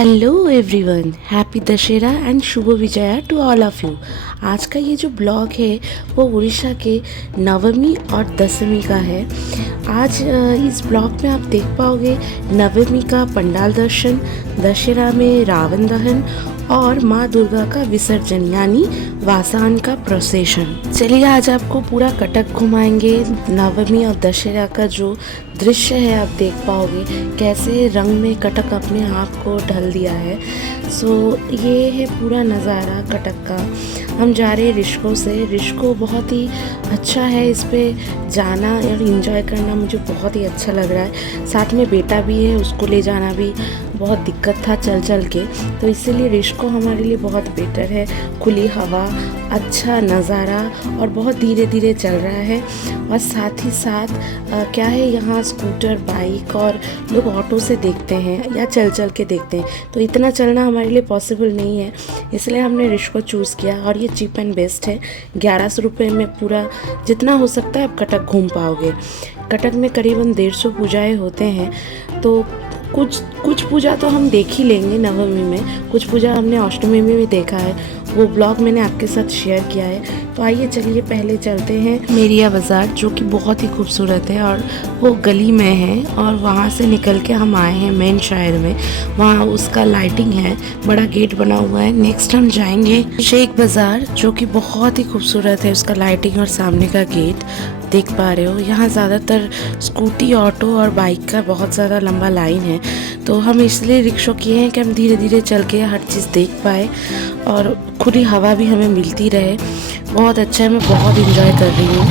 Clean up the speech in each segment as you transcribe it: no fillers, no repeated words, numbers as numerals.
Hello everyone, happy Dussehra and Shubh Vijaya to all of you. आज का ये जो ब्लॉग है वो उड़ीसा के नवमी और दशमी का है। आज इस ब्लॉग में आप देख पाओगे नवमी का पंडाल दर्शन, दशहरा में रावण दहन और माँ दुर्गा का विसर्जन यानी वासान का प्रोसेशन। चलिए आज आपको पूरा कटक घुमाएंगे। नवमी और दशहरा का जो दृश्य है आप देख पाओगे कैसे रंग में कटक अपने आप को ढल दिया है। ये है पूरा नज़ारा कटक का। हम जा रहे हैं रिश्को से। रिश्को बहुत ही अच्छा है, इस पे जाना और एंजॉय करना मुझे बहुत ही अच्छा लग रहा है। साथ में बेटा भी है, उसको ले जाना भी बहुत दिक्कत था चल चल के, तो इसीलिए रिश्को हमारे लिए बहुत बेटर है। खुली हवा, अच्छा नज़ारा और बहुत धीरे धीरे चल रहा है। और साथ ही साथ क्या है, यहाँ स्कूटर, बाइक और लोग ऑटो से देखते हैं या चल चल के देखते हैं, तो इतना चलना हमारे लिए पॉसिबल नहीं है, इसलिए हमने रिश्को चूज़ किया। और ये चीप एंड बेस्ट है, 1100 रुपये में पूरा जितना हो सकता है आप कटक घूम पाओगे। कटक में करीबन 150 पूजाएँ होते हैं, तो कुछ पूजा तो हम देख ही लेंगे नवमी में, कुछ पूजा हमने अष्टमी में भी देखा है, वो ब्लॉग मैंने आपके साथ शेयर किया है। तो आइए चलिए पहले चलते हैं मेरिया बाज़ार, जो कि बहुत ही खूबसूरत है और वो गली में है। और वहाँ से निकल के हम आए हैं मेन शहर में, वहाँ उसका लाइटिंग है, बड़ा गेट बना हुआ है। नेक्स्ट हम जाएंगे शेख बाज़ार, जो कि बहुत ही खूबसूरत है, उसका लाइटिंग और सामने का गेट देख पा रहे हो। यहाँ ज़्यादातर स्कूटी, ऑटो और बाइक का बहुत ज़्यादा लंबा लाइन है, तो हम इसलिए रिक्शा किए हैं कि हम धीरे धीरे चल के हर चीज़ देख पाए और खुली हवा भी हमें मिलती रहे। बहुत अच्छा है, मैं बहुत इंजॉय कर रही हूँ।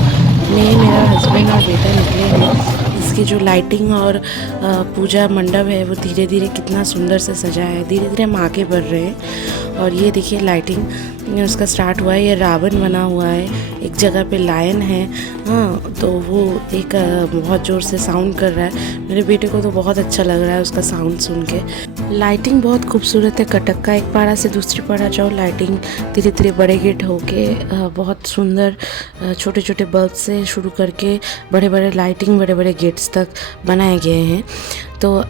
मैं, मेरा हस्बैंड और बेटा निकले हैं। इसकी जो लाइटिंग और पूजा मंडप है वो धीरे धीरे कितना सुंदर से सजा है। धीरे धीरे हम आगे बढ़ रहे हैं और ये देखिए लाइटिंग उसका स्टार्ट हुआ है। ये रावण बना हुआ है, एक जगह पे लायन है, हाँ, तो वो एक बहुत ज़ोर से साउंड कर रहा है। मेरे बेटे को तो बहुत अच्छा लग रहा है उसका साउंड सुन के। लाइटिंग बहुत खूबसूरत है कटक का, एक पारा से दूसरी पारा जाओ, लाइटिंग धीरे धीरे बड़े गेट होके बहुत सुंदर छोटे छोटे बल्ब से शुरू करके बड़े बड़े लाइटिंग, बड़े बड़े गेट्स तक बनाए गए हैं। तो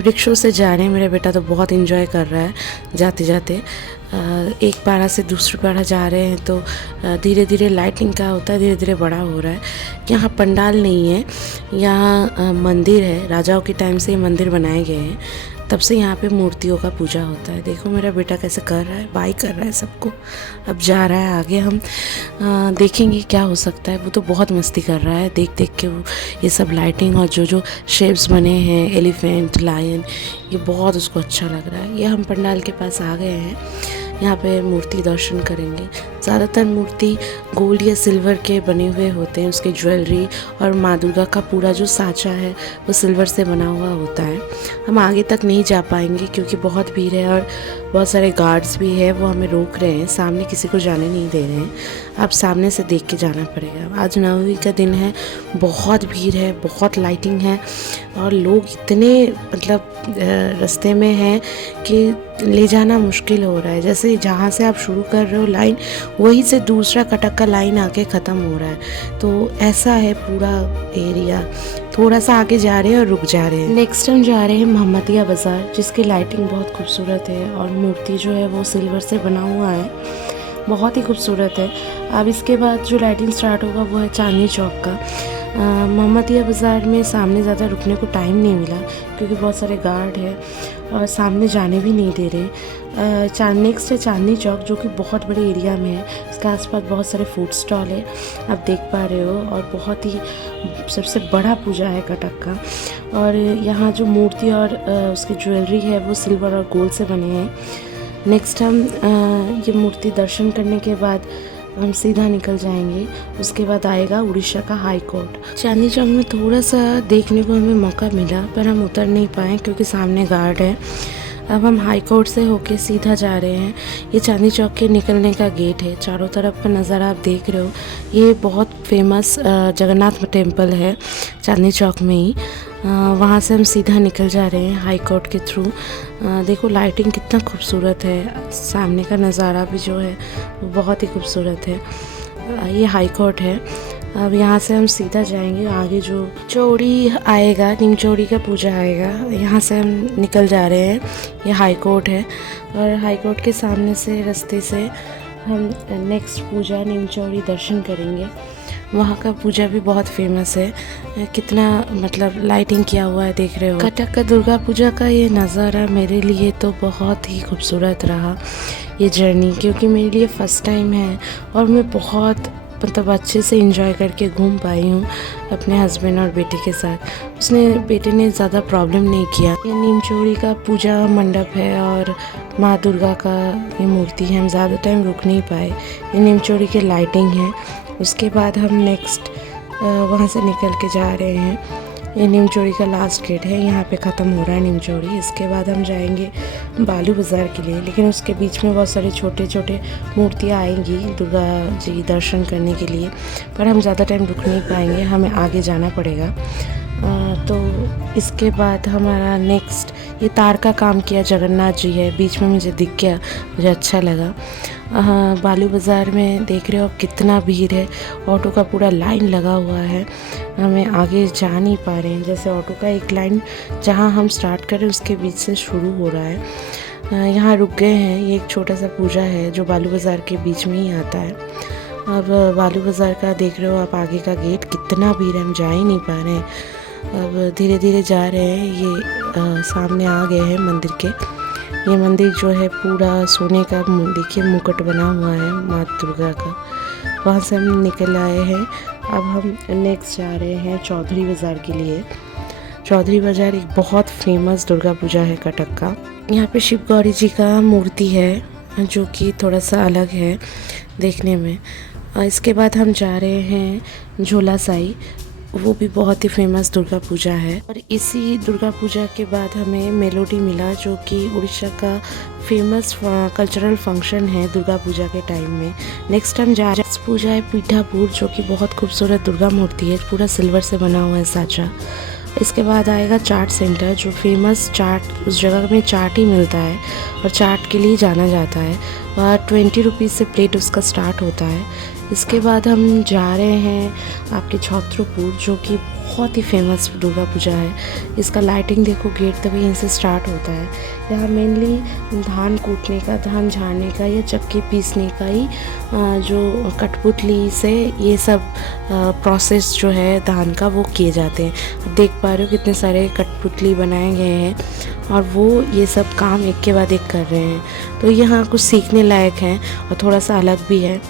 रिक्शों से जा रहे हैं, मेरा बेटा तो बहुत इंजॉय कर रहा है जाते जाते। एक पारा से दूसरी पारा जा रहे हैं, तो धीरे धीरे लाइटिंग का होता है, धीरे धीरे बड़ा हो रहा है। यहाँ पंडाल नहीं है, यहाँ मंदिर है, राजाओं के टाइम से ये मंदिर बनाए गए हैं, तब से यहाँ पे मूर्तियों का पूजा होता है। देखो मेरा बेटा कैसे कर रहा है, बाय कर रहा है सबको, अब जा रहा है आगे। हम देखेंगे क्या हो सकता है। वो तो बहुत मस्ती कर रहा है, देख देख के वो ये सब लाइटिंग और जो जो शेप्स बने हैं, एलिफेंट, लायन, ये बहुत उसको अच्छा लग रहा है। ये हम पंडाल के पास आ गए हैं, यहाँ पे मूर्ति दर्शन करेंगे। ज़्यादातर मूर्ति गोल्ड या सिल्वर के बने हुए होते हैं, उसके ज्वेलरी और माँ दुर्गा का पूरा जो साँचा है वो सिल्वर से बना हुआ होता है। हम आगे तक नहीं जा पाएंगे क्योंकि बहुत भीड़ है और बहुत सारे गार्ड्स भी है, वो हमें रोक रहे हैं, सामने किसी को जाने नहीं दे रहे हैं। आप सामने से देख के जाना पड़ेगा। आज नवमी का दिन है, बहुत भीड़ है, बहुत लाइटिंग है और लोग इतने मतलब रास्ते में हैं कि ले जाना मुश्किल हो रहा है। जैसे जहाँ से आप शुरू कर रहे हो लाइन, वहीं से दूसरा कटक का लाइन आके ख़त्म हो रहा है। तो ऐसा है पूरा एरिया। थोड़ा सा आगे जा रहे हैं और रुक जा रहे हैं। नेक्स्ट हम जा रहे हैं मोहम्मदिया बाज़ार, जिसकी लाइटिंग बहुत खूबसूरत है और मूर्ति जो है वो सिल्वर से बना हुआ है, बहुत ही खूबसूरत है। अब इसके बाद जो लाइटिंग स्टार्ट होगा वो है चांदनी चौक का। मोहम्मदिया बाज़ार में सामने ज़्यादा रुकने को टाइम नहीं मिला क्योंकि बहुत सारे गार्ड है और सामने जाने भी नहीं दे रहे। नेक्स्ट है चांदनी चौक, जो कि बहुत बड़े एरिया में है, उसके आसपास बहुत सारे फूड स्टॉल है, आप देख पा रहे हो, और बहुत ही सबसे बड़ा पूजा है कटक का। और यहाँ जो मूर्ति और उसकी ज्वेलरी है वो सिल्वर और गोल्ड से बने हैं। नेक्स्ट हम ये मूर्ति दर्शन करने के बाद हम सीधा निकल जाएंगे। उसके बाद आएगा उड़ीसा का हाई कोर्ट। चांदनी चौक में थोड़ा सा देखने को हमें मौका मिला पर हम उतर नहीं पाए क्योंकि सामने गार्ड है। अब हम हाई कोर्ट से होके सीधा जा रहे हैं। ये चांदनी चौक के निकलने का गेट है, चारों तरफ का नज़ारा आप देख रहे हो। ये बहुत फेमस जगन्नाथ टेम्पल है चांदनी चौक में ही, वहाँ से हम सीधा निकल जा रहे हैं हाई कोर्ट के थ्रू। देखो लाइटिंग कितना खूबसूरत है, सामने का नज़ारा भी जो है वो बहुत ही खूबसूरत है। ये हाई कोर्ट है। अब यहाँ से हम सीधा जाएंगे आगे, जो चौड़ी आएगा, नीम चौड़ी का पूजा आएगा, यहाँ से हम निकल जा रहे हैं। ये हाई कोर्ट है और हाई कोर्ट के सामने से रास्ते से हम नेक्स्ट पूजा नीम चौड़ी दर्शन करेंगे। वहाँ का पूजा भी बहुत फेमस है, कितना मतलब लाइटिंग किया हुआ है, देख रहे हो। कटक का दुर्गा पूजा का ये नज़ारा मेरे लिए तो बहुत ही खूबसूरत रहा ये जर्नी, क्योंकि मेरे लिए फ़र्स्ट टाइम है और मैं बहुत मतलब अच्छे से एंजॉय करके घूम पाई हूँ अपने हस्बैंड और बेटे के साथ। बेटे ने ज़्यादा प्रॉब्लम नहीं किया। ये नीम चौड़ी का पूजा मंडप है और माँ दुर्गा का ये मूर्ति है। हम ज़्यादा टाइम रुक नहीं पाए। ये नीम चौड़ी की लाइटिंग है। उसके बाद हम नेक्स्ट वहाँ से निकल के जा रहे हैं। ये नीम चौड़ी का लास्ट गेट है, यहाँ पे ख़त्म हो रहा है नीम चौड़ी। इसके बाद हम जाएंगे बालू बाज़ार के लिए, लेकिन उसके बीच में बहुत सारे छोटे छोटे मूर्तियाँ आएंगी दुर्गा जी दर्शन करने के लिए, पर हम ज़्यादा टाइम रुक नहीं पाएंगे, हमें आगे जाना पड़ेगा। तो इसके बाद हमारा नेक्स्ट ये तार का काम किया जगन्नाथ जी है, बीच में मुझे दिख गया, मुझे अच्छा लगा। बालू बाज़ार में देख रहे हो आप कितना भीड़ है, ऑटो का पूरा लाइन लगा हुआ है, हमें आगे जा नहीं पा रहे हैं। जैसे ऑटो का एक लाइन जहां हम स्टार्ट करें उसके बीच से शुरू हो रहा है। यहाँ रुक गए हैं। ये एक छोटा सा पूजा है जो बालू बाज़ार के बीच में ही आता है। अब बालू बाज़ार का देख रहे हो आप आगे का गेट, कितना भीड़ है, हम जा ही नहीं पा रहे हैं। अब धीरे धीरे जा रहे हैं। ये सामने आ गए हैं मंदिर के। ये मंदिर जो है पूरा सोने का देखिए मुकुट बना हुआ है माँ दुर्गा का। वहाँ से हम निकल आए हैं। अब हम नेक्स्ट जा रहे हैं चौधरी बाज़ार के लिए। चौधरी बाज़ार एक बहुत फेमस दुर्गा पूजा है कटक का। यहाँ पे शिव गौरी जी का मूर्ति है जो कि थोड़ा सा अलग है देखने में। इसके बाद हम जा रहे हैं झोला साई, वो भी बहुत ही फेमस दुर्गा पूजा है। और इसी दुर्गा पूजा के बाद हमें मेलोडी मिला, जो कि उड़ीसा का फेमस कल्चरल फंक्शन है दुर्गा पूजा के टाइम में। नेक्स्ट हम जा रहे हैं पूजा है पीठापुर, जो कि बहुत खूबसूरत दुर्गा मूर्ति है, पूरा सिल्वर से बना हुआ है साँचा। इसके बाद आएगा चाट सेंटर, जो फेमस चाट, उस जगह में चाट ही मिलता है और चाट के लिए जाना जाता है। वहाँ 20 रुपीज़ से प्लेट उसका स्टार्ट होता है। इसके बाद हम जा रहे हैं आपके छत्रपुर, जो कि बहुत ही फेमस दुर्गा पूजा है। इसका लाइटिंग देखो, गेट तक यहीं से स्टार्ट होता है। यहाँ मेनली धान कूटने का, धान झाड़ने का या चक्की पीसने का ही जो कठपुतली से ये सब प्रोसेस जो है धान का वो किए जाते हैं। देख पा रहे हो कितने सारे कठपुतली बनाए गए हैं और वो ये सब काम एक के बाद एक कर रहे हैं। तो यहाँ कुछ सीखने लायक है और थोड़ा सा अलग भी है।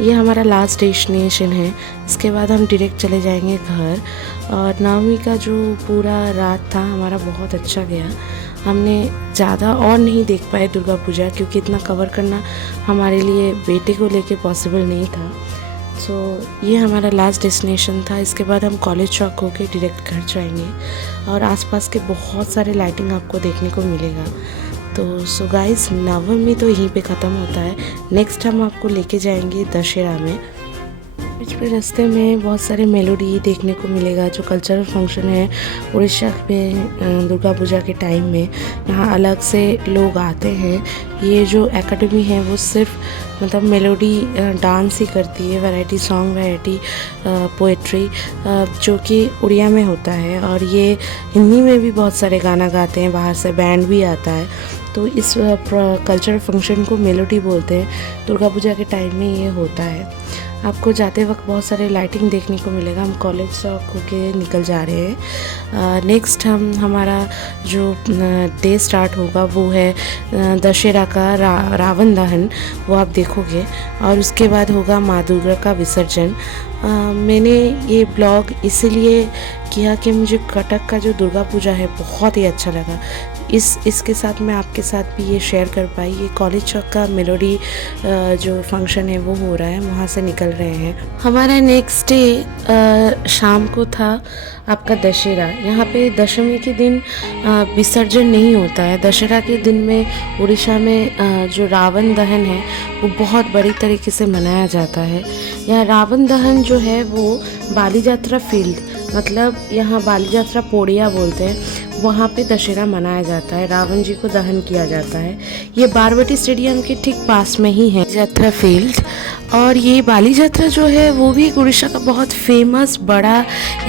ये हमारा लास्ट डेस्टिनेशन है। इसके बाद हम डायरेक्ट चले जाएंगे घर। और नवमी का जो पूरा रात था हमारा बहुत अच्छा गया। हमने ज़्यादा और नहीं देख पाए दुर्गा पूजा, क्योंकि इतना कवर करना हमारे लिए बेटे को लेके पॉसिबल नहीं था। ये हमारा लास्ट डेस्टिनेशन था। इसके बाद हम कॉलेज चौक होके डायरेक्ट घर जाएंगे और आसपास के बहुत सारे लाइटिंग आपको देखने को मिलेगा। तो गाइस, नवमी तो यहीं पे ख़त्म होता है। नेक्स्ट हम आपको लेके जाएंगे दशहरा में। बीच में रास्ते में बहुत सारे मेलोडी देखने को मिलेगा, जो कल्चरल फंक्शन है उड़ीसा में दुर्गा पूजा के टाइम में। यहाँ अलग से लोग आते हैं। ये जो एकेडमी है वो सिर्फ मतलब मेलोडी डांस ही करती है, वैरायटी सॉन्ग, वैरायटी पोएट्री, जो कि उड़िया में होता है। और ये हिंदी में भी बहुत सारे गाना गाते हैं, बाहर से बैंड भी आता है। तो इस कल्चरल फंक्शन को मेलोडी बोलते हैं। दुर्गा पूजा के टाइम में ये होता है। आपको जाते वक्त बहुत सारे लाइटिंग देखने को मिलेगा। हम कॉलेज चौक होके निकल जा रहे हैं। नेक्स्ट हमारा जो डे स्टार्ट होगा वो है दशहरा का रावण दहन, वो आप देखोगे। और उसके बाद होगा माँ दुर्गा का विसर्जन। मैंने ये ब्लॉग इसीलिए किया कि मुझे कटक का जो दुर्गा पूजा है बहुत ही अच्छा लगा। इसके साथ मैं आपके साथ भी ये शेयर कर पाई। ये कॉलेज चौक का मेलोडी जो फंक्शन है वो हो रहा है, वहाँ से निकल रहे हैं। हमारा नेक्स्ट डे शाम को था आपका दशहरा। यहाँ पे दशमी के दिन विसर्जन नहीं होता है। दशहरा के दिन में उड़ीसा में जो रावण दहन है वो बहुत बड़ी तरीके से मनाया जाता है। यहाँ रावण दहन जो है वो बाली यात्रा फील्ड, मतलब यहाँ बाली यात्रा पोड़िया बोलते हैं, वहाँ पे दशहरा मनाया जाता है। रावण जी को दहन किया जाता है। ये बारवटी स्टेडियम के ठीक पास में ही है यात्रा फील्ड। और ये बाली यात्रा जो है वो भी उड़ीसा का बहुत फेमस बड़ा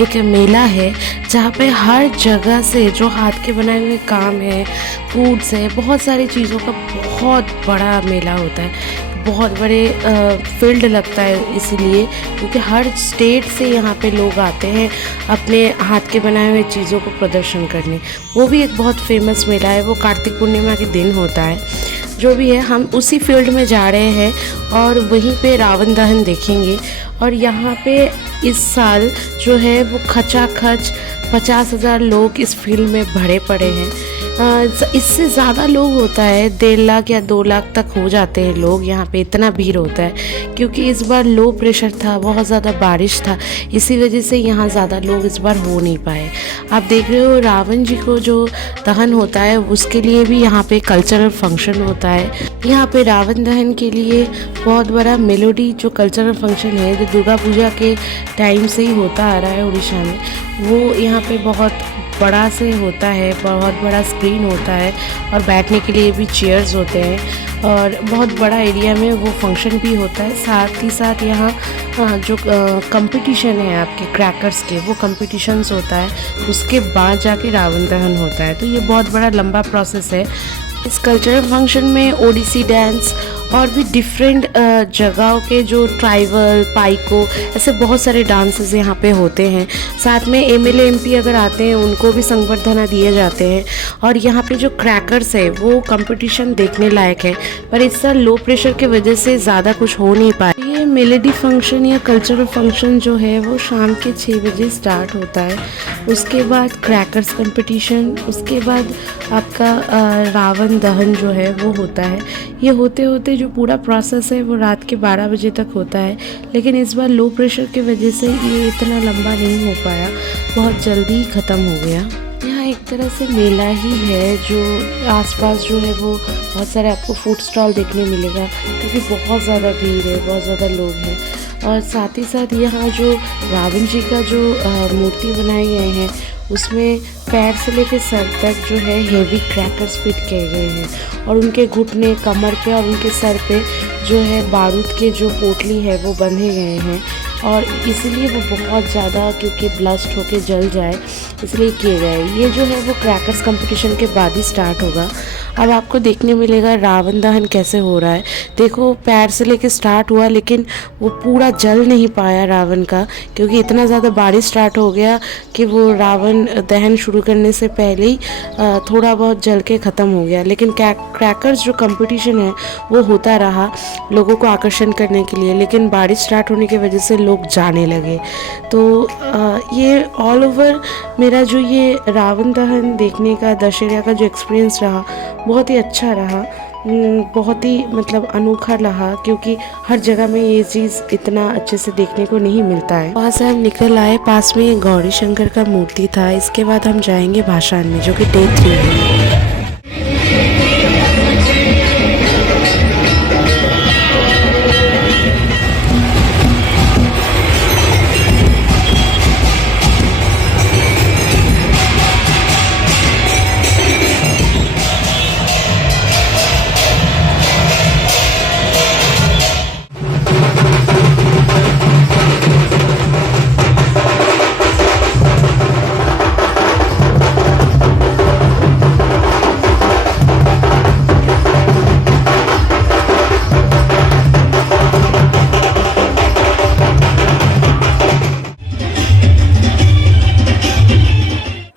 एक मेला है, जहाँ पे हर जगह से जो हाथ के बनाए हुए काम है, फूड्स है, बहुत सारी चीज़ों का बहुत बड़ा मेला होता है। बहुत बड़े फील्ड लगता है इसीलिए, क्योंकि हर स्टेट से यहाँ पे लोग आते हैं अपने हाथ के बनाए हुए चीज़ों को प्रदर्शन करने। वो भी एक बहुत फेमस मेला है, वो कार्तिक पूर्णिमा के दिन होता है। जो भी है, हम उसी फील्ड में जा रहे हैं और वहीं पे रावण दहन देखेंगे। और यहाँ पे इस साल जो है वो खचाखच 50,000 लोग इस फील्ड में भरे पड़े हैं। इससे ज़्यादा लोग होता है, 1.5 लाख या 2 लाख तक हो जाते हैं लोग यहाँ पे, इतना भीड़ होता है। क्योंकि इस बार लो प्रेशर था, बहुत ज़्यादा बारिश था, इसी वजह से यहाँ ज़्यादा लोग इस बार हो नहीं पाए। आप देख रहे हो रावण जी को जो दहन होता है उसके लिए भी यहाँ पे कल्चरल फंक्शन होता है। यहाँ पे रावण दहन के लिए बहुत बड़ा मेलोडी जो कल्चरल फंक्शन है, जो दुर्गा पूजा के टाइम से ही होता आ रहा है उड़ीसा में, वो यहाँ पे बहुत बड़ा से होता है। बहुत बड़ा स्क्रीन होता है और बैठने के लिए भी चेयर्स होते हैं और बहुत बड़ा एरिया में वो फंक्शन भी होता है। साथ ही साथ यहाँ जो कंपटीशन है आपके क्रैकर्स के, वो कंपटीशन्स होता है, उसके बाद जाके रावण दहन होता है। तो ये बहुत बड़ा लंबा प्रोसेस है। इस कल्चरल फंक्शन में ओडिसी डांस और भी डिफरेंट जगहों के जो ट्राइबल, पाइको, ऐसे बहुत सारे डांसेस यहाँ पे होते हैं। साथ में एमएलए एमपी अगर आते हैं उनको भी संबर्धना दिए जाते हैं। और यहाँ पे जो क्रैकर्स है वो कंपटीशन देखने लायक है, पर इस साल लो प्रेशर की वजह से ज़्यादा कुछ हो नहीं पाया। ये मेलेडी फंक्शन या कल्चरल फंक्शन जो है वो शाम के 6 बजे स्टार्ट होता है। उसके बाद क्रैकर्स कंपटीशन, उसके बाद आपका रावण दहन जो है वो होता है। ये होते होते जो पूरा प्रोसेस है वो रात के 12 बजे तक होता है, लेकिन इस बार लो प्रेशर की वजह से ये इतना लंबा नहीं हो पाया, बहुत जल्दी ही ख़त्म हो गया। यहाँ एक तरह से मेला ही है, जो आसपास जो है वो बहुत सारे आपको फूड स्टॉल देखने मिलेगा, क्योंकि बहुत ज़्यादा भीड़ है, बहुत ज़्यादा लोग हैं। और साथ ही साथ यहाँ जो रावण जी का जो मूर्ति बनाए गए हैं उसमें पैर से लेकर सर तक जो है हेवी क्रैकर्स फिट किए गए हैं और उनके घुटने, कमर पे और उनके सर पे जो है बारूद के जो पोटली है वो बंधे गए हैं। और इसलिए वो बहुत ज़्यादा, क्योंकि ब्लास्ट होके जल जाए इसलिए किए गए। ये जो है वो क्रैकर्स कंपटीशन के बाद ही स्टार्ट होगा। अब आपको देखने मिलेगा रावण दहन कैसे हो रहा है। देखो, पैर से लेके स्टार्ट हुआ लेकिन वो पूरा जल नहीं पाया रावण का, क्योंकि इतना ज़्यादा बारिश स्टार्ट हो गया कि वो रावण दहन शुरू करने से पहले ही थोड़ा बहुत जल के ख़त्म हो गया। लेकिन क्रैकर्स जो कंपटीशन है वो होता रहा लोगों को आकर्षण करने के लिए, लेकिन बारिश स्टार्ट होने की वजह से लोग जाने लगे। तो ये ऑल ओवर मेरा जो ये रावण दहन देखने का, दशहरा का जो एक्सपीरियंस रहा, बहुत ही अच्छा रहा, बहुत ही मतलब अनोखा रहा, क्योंकि हर जगह में ये चीज़ इतना अच्छे से देखने को नहीं मिलता है। वहाँ से हम निकल आए, पास में एक गौरी शंकर का मूर्ति था। इसके बाद हम जाएंगे भाषान में, जो कि डे 3 है।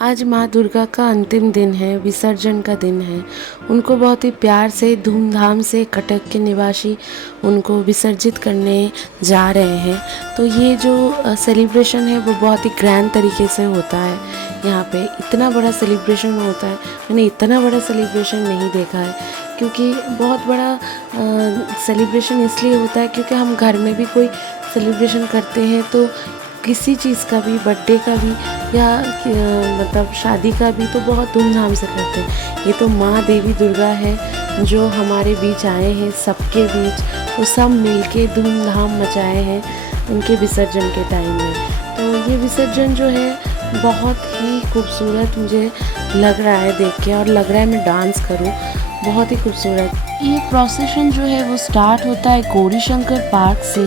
आज माँ दुर्गा का अंतिम दिन है, विसर्जन का दिन है। उनको बहुत ही प्यार से, धूमधाम से कटक के निवासी उनको विसर्जित करने जा रहे हैं। तो ये जो सेलिब्रेशन है वो बहुत ही ग्रैंड तरीके से होता है। यहाँ पे इतना बड़ा सेलिब्रेशन होता है, मैंने इतना बड़ा सेलिब्रेशन नहीं देखा है। क्योंकि बहुत बड़ा सेलिब्रेशन इसलिए होता है क्योंकि हम घर में भी कोई सेलिब्रेशन करते हैं तो किसी चीज़ का भी, बर्थडे का भी या मतलब शादी का भी, तो बहुत धूमधाम से करते हैं। ये तो माँ देवी दुर्गा है जो हमारे बीच आए हैं, सबके बीच, तो सब मिलके धूमधाम मचाए हैं उनके विसर्जन के टाइम में। तो ये विसर्जन जो है बहुत ही खूबसूरत मुझे लग रहा है देख के, और लग रहा है मैं डांस करूं। बहुत ही खूबसूरत। ये प्रोसेशन जो है वो स्टार्ट होता है गौरीशंकर पार्क से,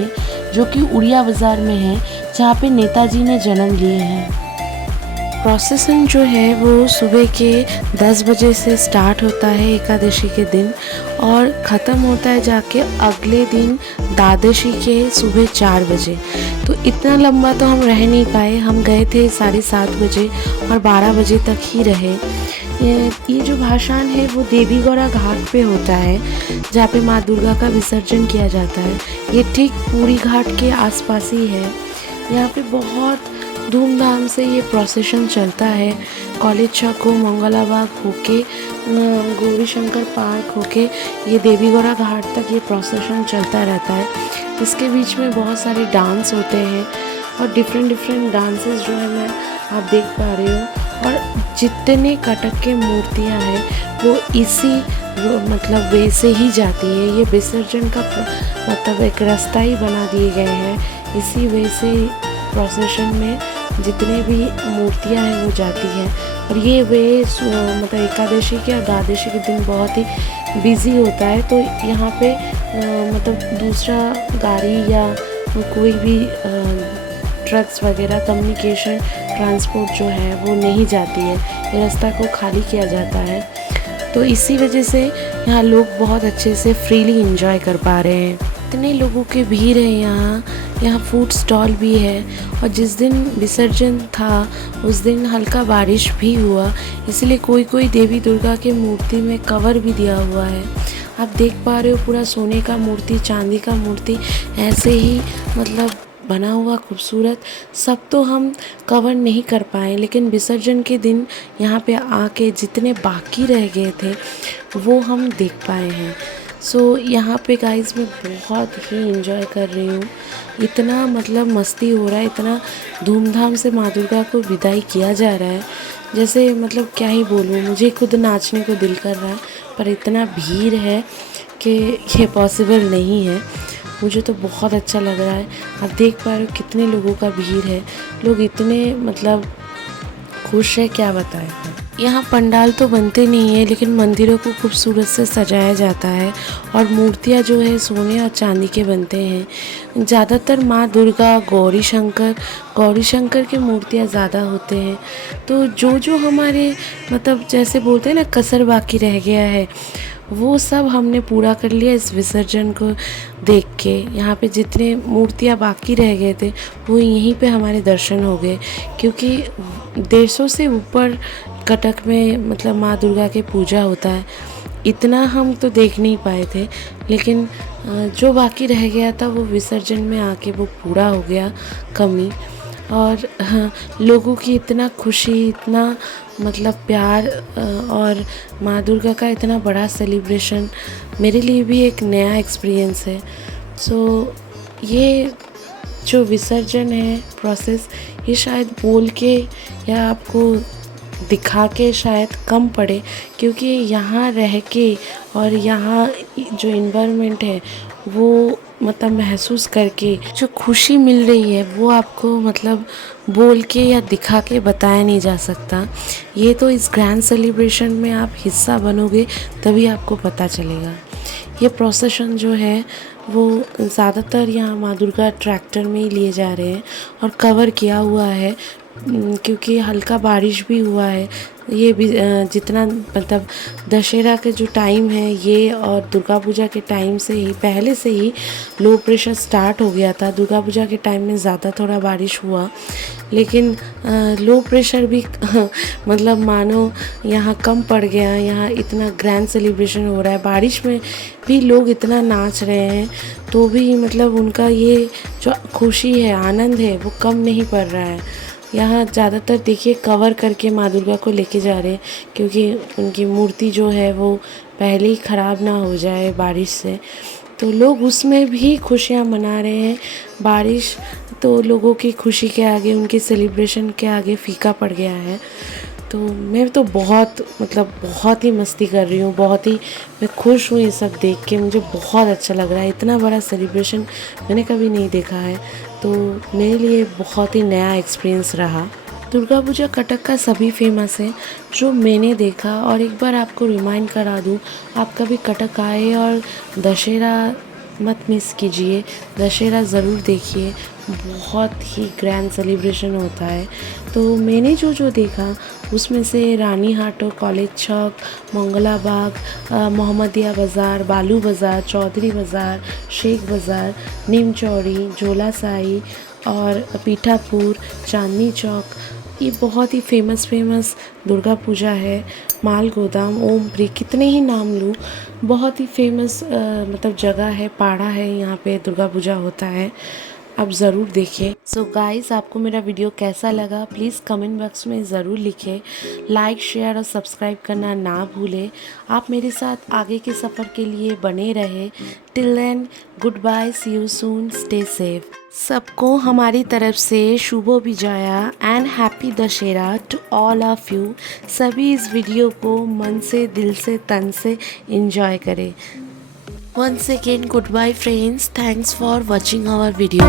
जो कि उड़िया बाज़ार में है, जहाँ पे नेताजी ने जन्म लिए हैं। प्रोसेसन जो है वो सुबह के 10 बजे से स्टार्ट होता है एकादशी के दिन, और ख़त्म होता है जाके अगले दिन द्वादशी के सुबह 4 बजे। तो इतना लंबा तो हम रह नहीं पाए, हम गए थे 7:30 बजे और 12 बजे तक ही रहे। ये जो भाषण है वो देवी गौरा घाट पे होता है, जहाँ पे माँ दुर्गा का विसर्जन किया जाता है। ये ठीक पूरी घाट के आसपास ही है। यहाँ पे बहुत धूमधाम से ये प्रोसेशन चलता है। कॉलेज छको मंगलाबाग होके गौरीशंकर पार्क होके ये देवी गौरा घाट तक ये प्रोसेशन चलता रहता है। इसके बीच में बहुत सारे डांस होते हैं और डिफरेंट डांसेस जो है मैं आप देख पा रहे हो। और जितने कटक के मूर्तियाँ हैं वो इसी मतलब वे से ही जाती है। ये विसर्जन का मतलब एक रास्ता ही बना दिए गए हैं। इसी वे से प्रोसेशन में जितने भी मूर्तियां हैं वो जाती हैं। और ये वे मतलब एकादशी के और द्वादशी के दिन बहुत ही बिज़ी होता है। तो यहाँ पे मतलब दूसरा गाड़ी या कोई भी ट्रक्स वगैरह कम्युनिकेशन ट्रांसपोर्ट जो है वो नहीं जाती है। ये रास्ता को खाली किया जाता है। तो इसी वजह से यहाँ लोग बहुत अच्छे से फ्रीली एंजॉय कर पा रहे हैं। इतने लोगों की भीड़ है यहाँ फूड स्टॉल भी है। और जिस दिन विसर्जन था उस दिन हल्का बारिश भी हुआ, इसलिए कोई देवी दुर्गा के मूर्ति में कवर भी दिया हुआ है। आप देख पा रहे हो पूरा सोने का मूर्ति, चांदी का मूर्ति ऐसे ही मतलब बना हुआ खूबसूरत। सब तो हम कवर नहीं कर पाए, लेकिन विसर्जन के दिन यहाँ पे आके जितने बाकी रह गए थे वो हम देख पाए हैं। सो यहाँ पे गाइस मैं बहुत ही एंजॉय कर रही हूँ। इतना मतलब मस्ती हो रहा है, इतना धूमधाम से माँ दुर्गा को विदाई किया जा रहा है, जैसे मतलब क्या ही बोलूँ। मुझे खुद नाचने को दिल कर रहा है, पर इतना भीड़ है कि ये पॉसिबल नहीं है। मुझे तो बहुत अच्छा लग रहा है। आप देख पा रहे हो कितने लोगों का भीड़ है। लोग इतने मतलब खुश है, क्या बताएं। यहाँ पंडाल तो बनते नहीं है, लेकिन मंदिरों को खूबसूरत से सजाया जाता है और मूर्तियाँ जो है सोने और चांदी के बनते हैं। ज़्यादातर माँ दुर्गा, गौरी शंकर की मूर्तियाँ ज़्यादा होते हैं। तो जो हमारे मतलब जैसे बोलते हैं ना कसर बाकी रह गया है, वो सब हमने पूरा कर लिया इस विसर्जन को देख के। यहाँ पे जितने मूर्तियाँ बाकी रह गए थे वो यहीं पे हमारे दर्शन हो गए, क्योंकि 150 से ऊपर कटक में मतलब माँ दुर्गा के पूजा होता है। इतना हम तो देख नहीं पाए थे, लेकिन जो बाकी रह गया था वो विसर्जन में आके वो पूरा हो गया कमी। और लोगों की इतना खुशी, इतना मतलब प्यार और माँ दुर्गा का इतना बड़ा सेलिब्रेशन मेरे लिए भी एक नया एक्सपीरियंस है। सो ये जो विसर्जन है प्रोसेस, ये शायद बोल के या आपको दिखा के शायद कम पड़े, क्योंकि यहाँ रह के और यहाँ जो इन्वायरमेंट है वो मतलब महसूस करके जो खुशी मिल रही है वो आपको मतलब बोल के या दिखा के बताया नहीं जा सकता। ये तो इस ग्रैंड सेलिब्रेशन में आप हिस्सा बनोगे तभी आपको पता चलेगा। ये प्रोसेशन जो है वो ज़्यादातर यहाँ माँ दुर्गा ट्रैक्टर में ही लिए जा रहे हैं और कवर किया हुआ है, क्योंकि हल्का बारिश भी हुआ है। ये भी जितना मतलब दशहरा के जो टाइम है ये और दुर्गा पूजा के टाइम से ही पहले से ही लो प्रेशर स्टार्ट हो गया था। दुर्गा पूजा के टाइम में ज़्यादा थोड़ा बारिश हुआ, लेकिन लो प्रेशर भी मतलब मानो यहाँ कम पड़ गया। यहाँ इतना ग्रैंड सेलिब्रेशन हो रहा है, बारिश में भी लोग इतना नाच रहे हैं, तो भी मतलब उनका ये जो खुशी है, आनंद है, वो कम नहीं पड़ रहा है। यहाँ ज़्यादातर देखिए कवर करके माँ दुर्गा को लेके जा रहे हैं, क्योंकि उनकी मूर्ति जो है वो पहले ही ख़राब ना हो जाए बारिश से। तो लोग उसमें भी खुशियाँ मना रहे हैं। बारिश तो लोगों की खुशी के आगे, उनके सेलिब्रेशन के आगे फीका पड़ गया है। तो मैं तो बहुत ही मस्ती कर रही हूँ, बहुत ही मैं खुश हूँ ये सब देख के। मुझे बहुत अच्छा लग रहा है, इतना बड़ा सेलिब्रेशन मैंने कभी नहीं देखा है, तो मेरे लिए बहुत ही नया एक्सपीरियंस रहा। दुर्गा पूजा कटक का सभी फेमस है जो मैंने देखा। और एक बार आपको रिमाइंड करा दूँ, आप कभी कटक आए और दशहरा मत मिस कीजिए, दशहरा ज़रूर देखिए, बहुत ही ग्रैंड सेलिब्रेशन होता है। तो मैंने जो जो देखा उसमें से रानी हाट और कॉलेज चौक, मंगला बाग, मोहम्मदिया बाज़ार, बालू बाज़ार, चौधरी बाज़ार, शेख बाज़ार, नीम चौड़ी, झोला साई और पीठापुर, चांदनी चौक, ये बहुत ही फेमस दुर्गा पूजा है। माल गोदाम, ओमपुरी, कितने ही नाम लूँ, बहुत ही फेमस मतलब जगह है, पाड़ा है, यहाँ पे दुर्गा पूजा होता है। आप ज़रूर देखें। सो गाइस, आपको मेरा वीडियो कैसा लगा प्लीज़ कमेंट बॉक्स में ज़रूर लिखें। लाइक, शेयर और सब्सक्राइब करना ना भूलें। आप मेरे साथ आगे के सफ़र के लिए बने रहे। Till then, good bye, see you soon, stay safe. सबको हमारी तरफ से शुभ विजया and happy Dussehra to all of you. सभी इस वीडियो को मन से, दिल से, तन से एंजॉय करें। Once again, goodbye friends. Thanks for watching our video.